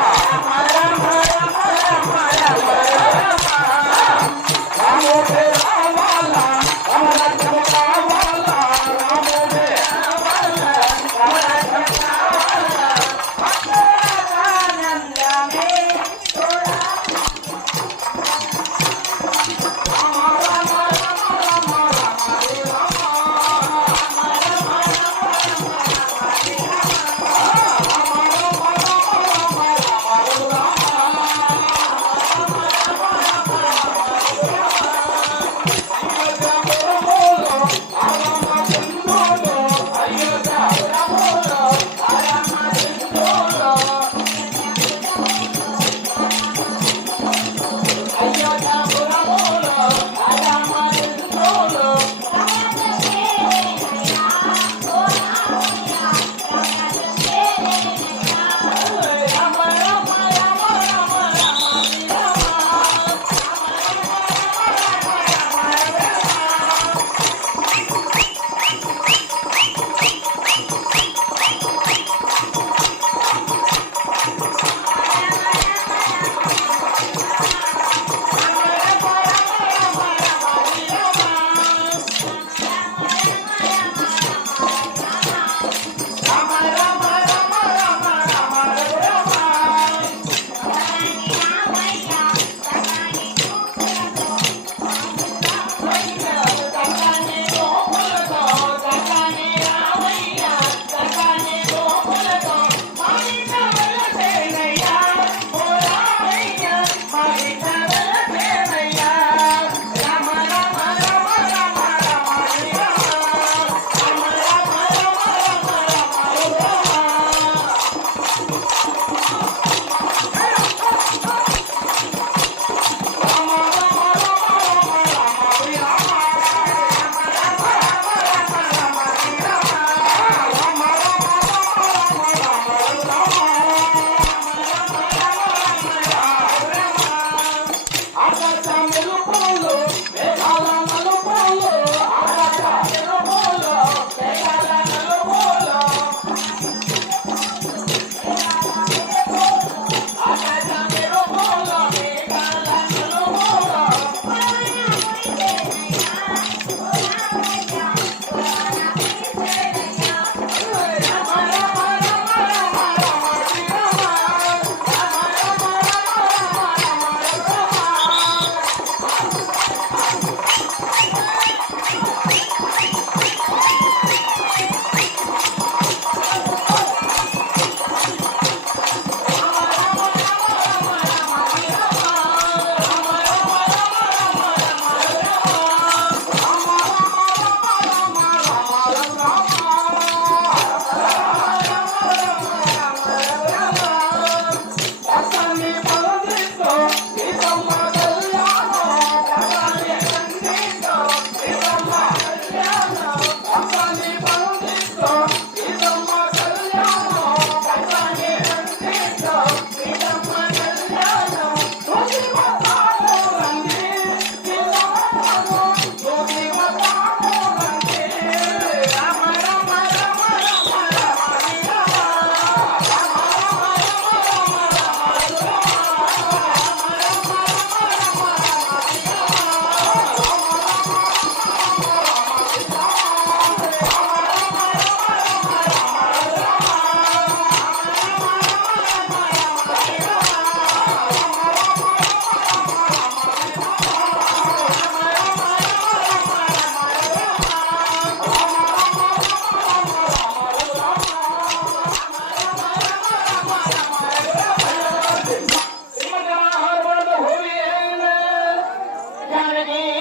Opa! করবো